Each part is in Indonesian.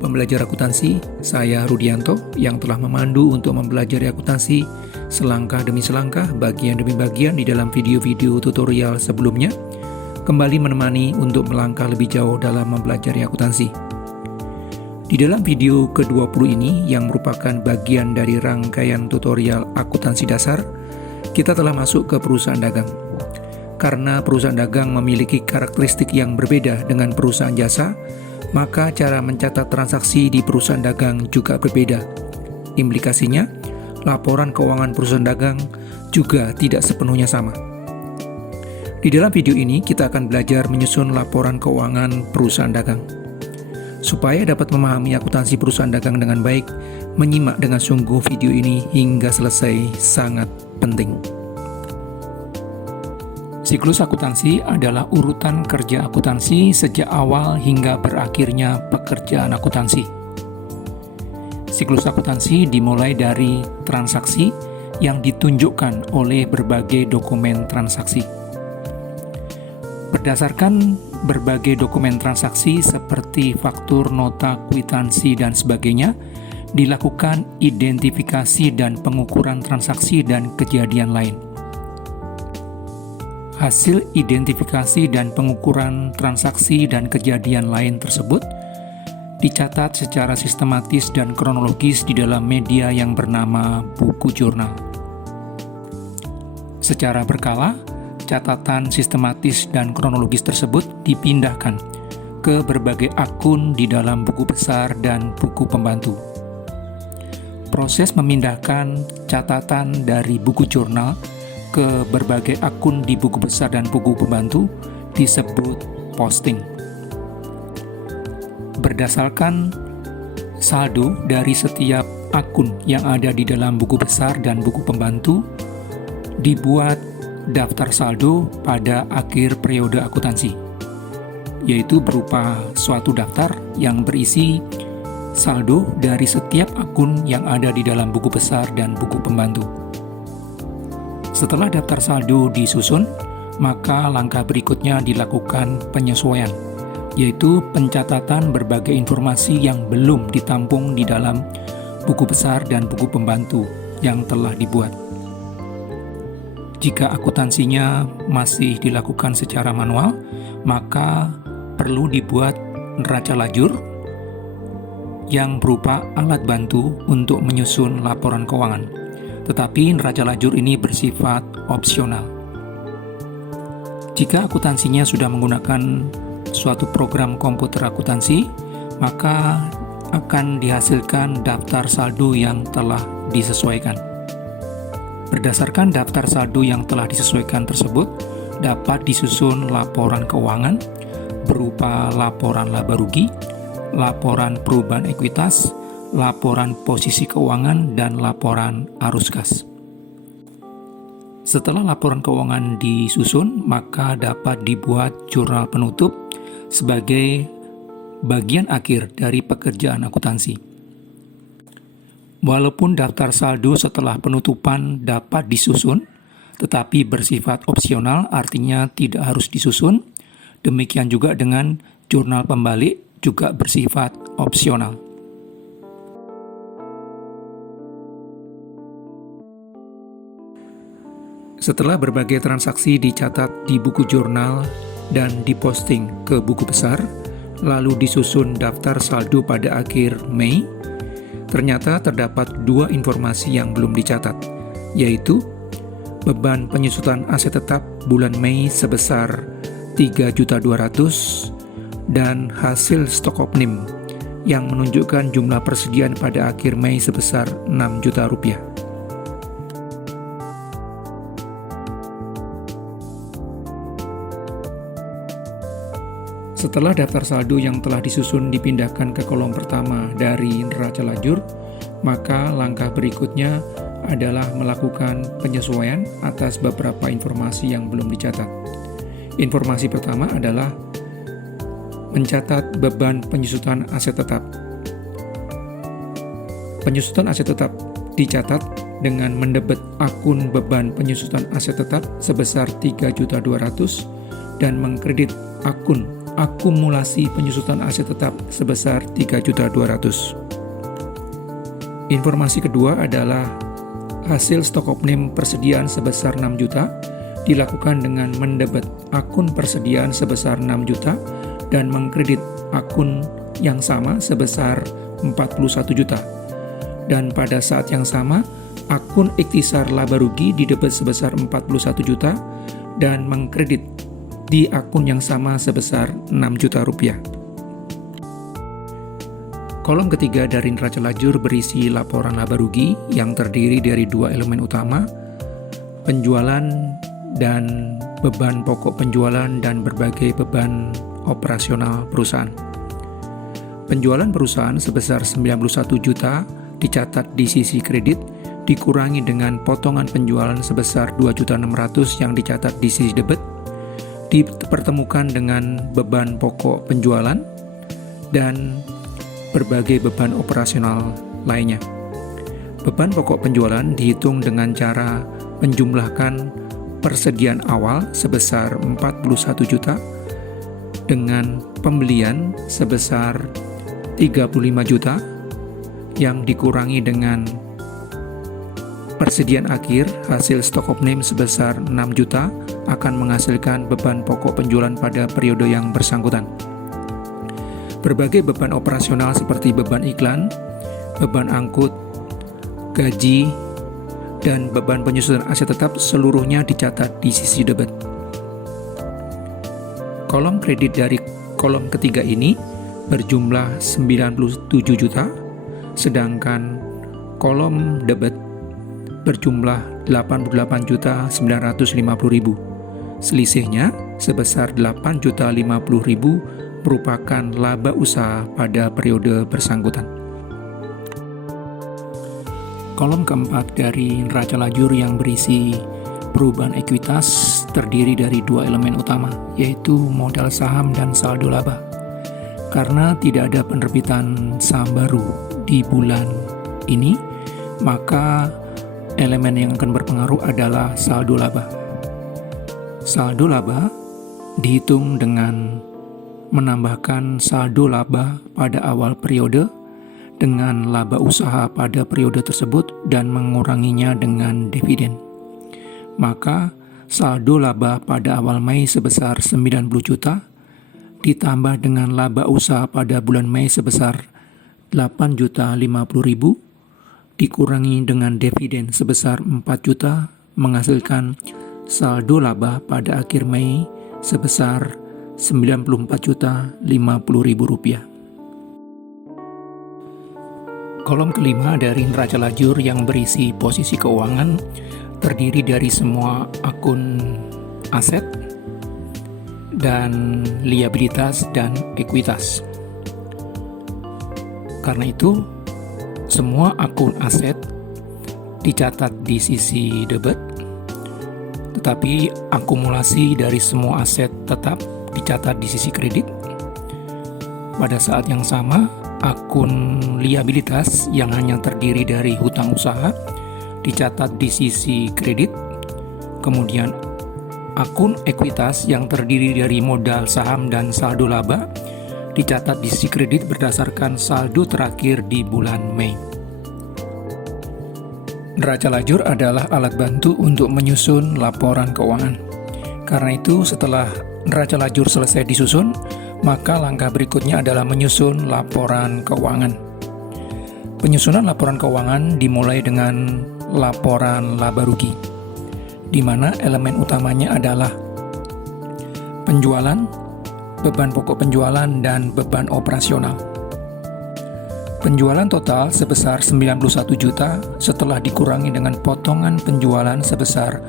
pembelajar akuntansi, saya Rudianto yang telah memandu untuk mempelajari akuntansi selangkah demi selangkah, bagian demi bagian di dalam video-video tutorial sebelumnya, kembali menemani untuk melangkah lebih jauh dalam mempelajari akuntansi. Di dalam video ke-20 ini yang merupakan bagian dari rangkaian tutorial akuntansi dasar, kita telah masuk ke perusahaan dagang. Karena perusahaan dagang memiliki karakteristik yang berbeda dengan perusahaan jasa, maka cara mencatat transaksi di perusahaan dagang juga berbeda. Implikasinya, laporan keuangan perusahaan dagang juga tidak sepenuhnya sama. Di dalam video ini, kita akan belajar menyusun laporan keuangan perusahaan dagang. Supaya dapat memahami akuntansi perusahaan dagang dengan baik, menyimak dengan sungguh video ini hingga selesai sangat penting. Siklus akuntansi adalah urutan kerja akuntansi sejak awal hingga berakhirnya pekerjaan akuntansi. Siklus akuntansi dimulai dari transaksi yang ditunjukkan oleh berbagai dokumen transaksi. Berdasarkan berbagai dokumen transaksi seperti faktur, nota, kwitansi, dan sebagainya, dilakukan identifikasi dan pengukuran transaksi dan kejadian lain. Hasil identifikasi dan pengukuran transaksi dan kejadian lain tersebut dicatat secara sistematis dan kronologis di dalam media yang bernama buku jurnal. Secara berkala, catatan sistematis dan kronologis tersebut dipindahkan ke berbagai akun di dalam buku besar dan buku pembantu. Proses memindahkan catatan dari buku jurnal ke berbagai akun di buku besar dan buku pembantu disebut posting. Berdasarkan saldo dari setiap akun yang ada di dalam buku besar dan buku pembantu, dibuat daftar saldo pada akhir periode akuntansi, yaitu berupa suatu daftar yang berisi saldo dari setiap akun yang ada di dalam buku besar dan buku pembantu. Setelah daftar saldo disusun, maka langkah berikutnya dilakukan penyesuaian, yaitu pencatatan berbagai informasi yang belum ditampung di dalam buku besar dan buku pembantu yang telah dibuat. Jika akuntansinya masih dilakukan secara manual, maka perlu dibuat neraca lajur yang berupa alat bantu untuk menyusun laporan keuangan. Tetapi neraca lajur ini bersifat opsional. Jika akuntansinya sudah menggunakan suatu program komputer akuntansi, maka akan dihasilkan daftar saldo yang telah disesuaikan. Berdasarkan daftar saldo yang telah disesuaikan tersebut, dapat disusun laporan keuangan berupa laporan laba rugi, laporan perubahan ekuitas, laporan posisi keuangan, dan laporan arus kas. Setelah laporan keuangan disusun, maka dapat dibuat jurnal penutup sebagai bagian akhir dari pekerjaan akuntansi. Walaupun daftar saldo setelah penutupan dapat disusun, tetapi bersifat opsional, artinya tidak harus disusun. Demikian juga dengan jurnal pembalik, juga bersifat opsional. Setelah berbagai transaksi dicatat di buku jurnal dan diposting ke buku besar, lalu disusun daftar saldo pada akhir Mei, ternyata terdapat dua informasi yang belum dicatat, yaitu beban penyusutan aset tetap bulan Mei sebesar 3.200.000 dan hasil stok opnim yang menunjukkan jumlah persediaan pada akhir Mei sebesar 6 juta rupiah. Setelah daftar saldo yang telah disusun dipindahkan ke kolom pertama dari neraca lajur, maka langkah berikutnya adalah melakukan penyesuaian atas beberapa informasi yang belum dicatat. Informasi pertama adalah mencatat beban penyusutan aset tetap. Penyusutan aset tetap dicatat dengan mendebet akun beban penyusutan aset tetap sebesar 3.200.000 dan mengkredit akun akumulasi penyusutan aset tetap sebesar 3.200.000. Informasi kedua adalah hasil stok opname persediaan sebesar 6 juta dilakukan dengan mendebet akun persediaan sebesar 6 juta dan mengkredit akun yang sama sebesar 41 juta. Dan pada saat yang sama, akun ikhtisar laba rugi didebet sebesar 41 juta dan mengkredit di akun yang sama sebesar 6 juta rupiah. Kolom ketiga dari neraca lajur berisi laporan laba rugi yang terdiri dari dua elemen utama, penjualan dan beban pokok penjualan dan berbagai beban operasional perusahaan. Penjualan perusahaan sebesar 91 juta dicatat di sisi kredit, dikurangi dengan potongan penjualan sebesar 2.600.000 yang dicatat di sisi debit, dipertemukan dengan beban pokok penjualan dan berbagai beban operasional lainnya. Beban pokok penjualan dihitung dengan cara menjumlahkan persediaan awal sebesar 41 juta dengan pembelian sebesar 35 juta yang dikurangi dengan persediaan akhir hasil stok opname sebesar 6 juta akan menghasilkan beban pokok penjualan pada periode yang bersangkutan. Berbagai beban operasional seperti beban iklan, beban angkut, gaji, dan beban penyusunan aset tetap seluruhnya dicatat di sisi debit. Kolom kredit dari kolom ketiga ini berjumlah 97 juta, sedangkan kolom debit berjumlah 88.950.000. Selisihnya sebesar 8.050.000 merupakan laba usaha pada periode bersangkutan. Kolom keempat dari neraca lajur yang berisi perubahan ekuitas terdiri dari dua elemen utama, yaitu modal saham dan saldo laba. Karena tidak ada penerbitan saham baru di bulan ini, maka elemen yang akan berpengaruh adalah saldo laba. Saldo laba dihitung dengan menambahkan saldo laba pada awal periode dengan laba usaha pada periode tersebut dan menguranginya dengan dividen. Maka saldo laba pada awal Mei sebesar 90 juta ditambah dengan laba usaha pada bulan Mei sebesar 8.050.000 dikurangi dengan dividen sebesar 4 juta menghasilkan saldo laba pada akhir Mei sebesar 94.050.000 rupiah. Kolom kelima dari neraca lajur yang berisi posisi keuangan terdiri dari semua akun aset dan liabilitas dan ekuitas. Karena itu, semua akun aset dicatat di sisi debit, tetapi akumulasi dari semua aset tetap dicatat di sisi kredit. Pada saat yang sama, akun liabilitas yang hanya terdiri dari hutang usaha dicatat di sisi kredit. Kemudian akun ekuitas yang terdiri dari modal saham dan saldo laba dicatat di sisi kredit berdasarkan saldo terakhir di bulan Mei. Neraca lajur adalah alat bantu untuk menyusun laporan keuangan. Karena itu, setelah neraca lajur selesai disusun, maka langkah berikutnya adalah menyusun laporan keuangan. Penyusunan laporan keuangan dimulai dengan laporan laba rugi, di mana elemen utamanya adalah penjualan, beban pokok penjualan, dan beban operasional. Penjualan total sebesar 91 juta setelah dikurangi dengan potongan penjualan sebesar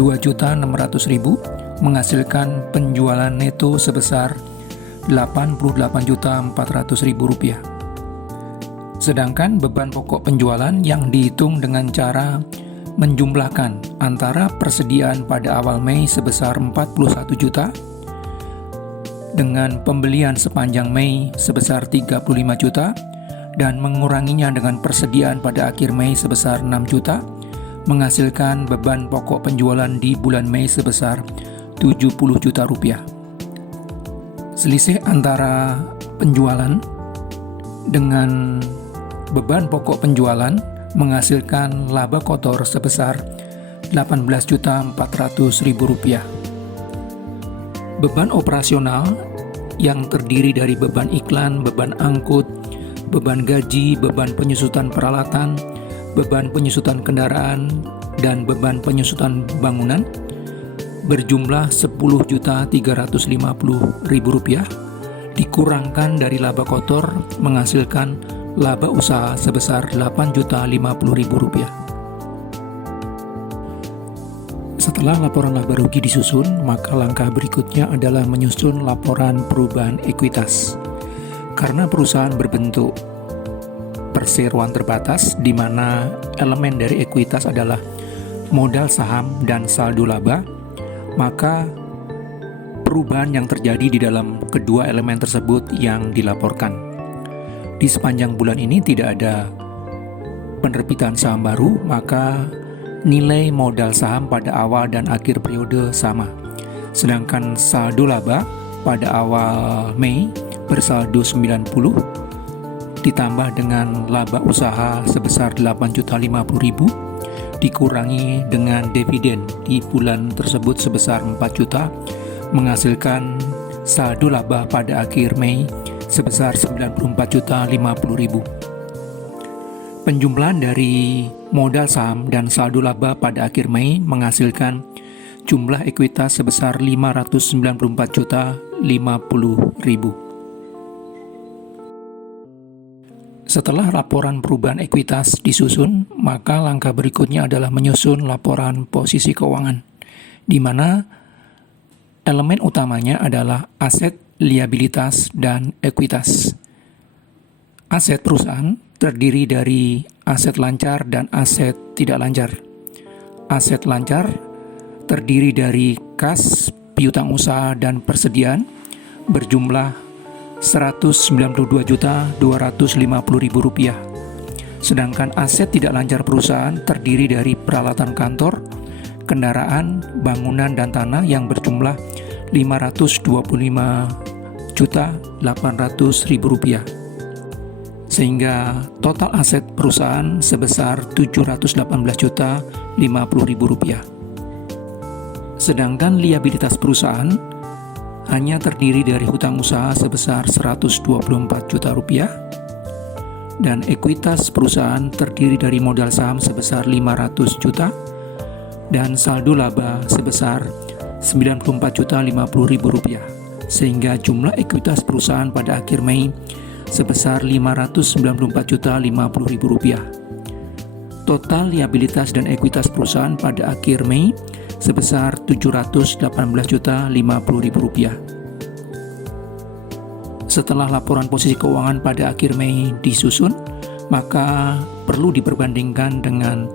2.600.000 menghasilkan penjualan neto sebesar 88.400.000 rupiah. Sedangkan beban pokok penjualan yang dihitung dengan cara menjumlahkan antara persediaan pada awal Mei sebesar 41 juta dengan pembelian sepanjang Mei sebesar 35 juta dan menguranginya dengan persediaan pada akhir Mei sebesar 6 juta menghasilkan beban pokok penjualan di bulan Mei sebesar 70 juta rupiah. Selisih antara penjualan dengan beban pokok penjualan menghasilkan laba kotor sebesar Rp18.400.000. Beban operasional yang terdiri dari beban iklan, beban angkut, beban gaji, beban penyusutan peralatan, beban penyusutan kendaraan, dan beban penyusutan bangunan berjumlah Rp10.350.000 dikurangkan dari laba kotor menghasilkan laba usaha sebesar Rp8.050.000. Setelah laporan laba rugi disusun, maka langkah berikutnya adalah menyusun laporan perubahan ekuitas. Karena perusahaan berbentuk perseroan terbatas, di mana elemen dari ekuitas adalah modal saham dan saldo laba, maka perubahan yang terjadi di dalam kedua elemen tersebut yang dilaporkan. Di sepanjang bulan ini tidak ada penerbitan saham baru, maka nilai modal saham pada awal dan akhir periode sama. Sedangkan saldo laba pada awal Mei bersaldo 90 ditambah dengan laba usaha sebesar Rp8.050.000 dikurangi dengan dividen di bulan tersebut sebesar 4 juta menghasilkan saldo laba pada akhir Mei sebesar Rp94.050.000. Penjumlahan dari modal saham dan saldo laba pada akhir Mei menghasilkan jumlah ekuitas sebesar Rp594.050.000. Setelah laporan perubahan ekuitas disusun, maka langkah berikutnya adalah menyusun laporan posisi keuangan, di mana elemen utamanya adalah aset, liabilitas, dan ekuitas. Aset perusahaan terdiri dari aset lancar dan aset tidak lancar. Aset lancar terdiri dari kas, piutang usaha, dan persediaan berjumlah Rp192.250.000. Sedangkan aset tidak lancar perusahaan terdiri dari peralatan kantor, kendaraan, bangunan, dan tanah yang berjumlah Rp525.800.000. Sehingga total aset perusahaan sebesar Rp718.050.000. Sedangkan liabilitas perusahaan hanya terdiri dari hutang usaha sebesar Rp124 juta dan ekuitas perusahaan terdiri dari modal saham sebesar Rp500 juta dan saldo laba sebesar Rp94.050.000, sehingga jumlah ekuitas perusahaan pada akhir Mei sebesar Rp594.050.000. Total liabilitas dan ekuitas perusahaan pada akhir Mei sebesar Rp718.050.000. Setelah laporan posisi keuangan pada akhir Mei disusun, maka perlu diperbandingkan dengan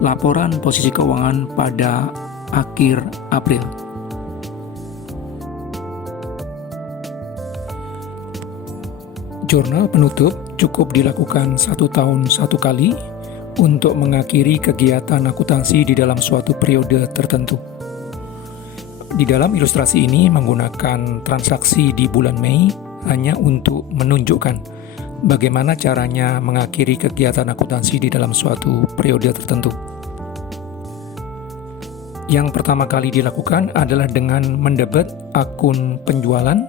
laporan posisi keuangan pada akhir April. Jurnal penutup cukup dilakukan 1 tahun 1 kali untuk mengakhiri kegiatan akuntansi di dalam suatu periode tertentu. Di dalam ilustrasi ini menggunakan transaksi di bulan Mei hanya untuk menunjukkan bagaimana caranya mengakhiri kegiatan akuntansi di dalam suatu periode tertentu. Yang pertama kali dilakukan adalah dengan mendebet akun penjualan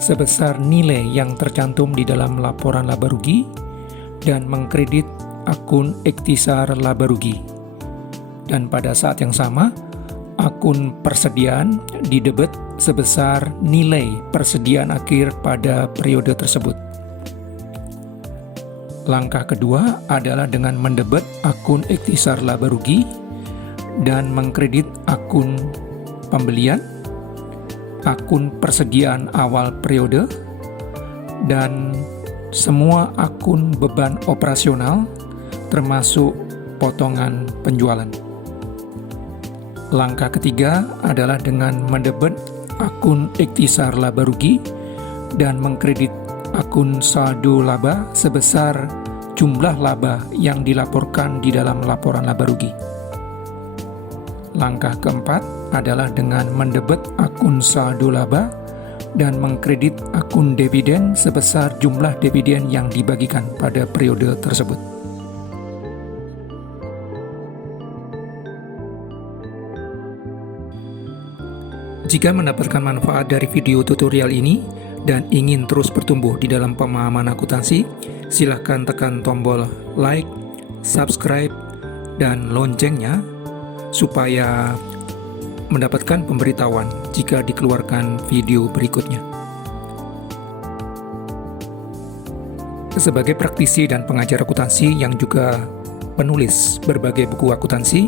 sebesar nilai yang tercantum di dalam laporan laba rugi dan mengkredit akun ikhtisar laba rugi. Dan pada saat yang sama, akun persediaan didebet sebesar nilai persediaan akhir pada periode tersebut. Langkah kedua adalah dengan mendebet akun ikhtisar laba rugi dan mengkredit akun pembelian, akun persediaan awal periode, dan semua akun beban operasional termasuk potongan penjualan. Langkah ketiga adalah dengan mendebet akun ikhtisar laba rugi dan mengkredit akun saldo laba sebesar jumlah laba yang dilaporkan di dalam laporan laba rugi. Langkah keempat adalah dengan mendebet akun saldo laba dan mengkredit akun dividen sebesar jumlah dividen yang dibagikan pada periode tersebut. Jika mendapatkan manfaat dari video tutorial ini dan ingin terus bertumbuh di dalam pemahaman akuntansi, silahkan tekan tombol like, subscribe, dan loncengnya supaya mendapatkan pemberitahuan jika dikeluarkan video berikutnya. Sebagai praktisi dan pengajar akuntansi yang juga penulis berbagai buku akuntansi,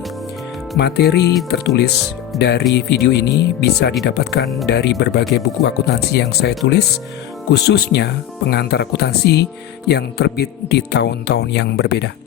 materi tertulis dari video ini bisa didapatkan dari berbagai buku akuntansi yang saya tulis, khususnya pengantar akuntansi yang terbit di tahun-tahun yang berbeda.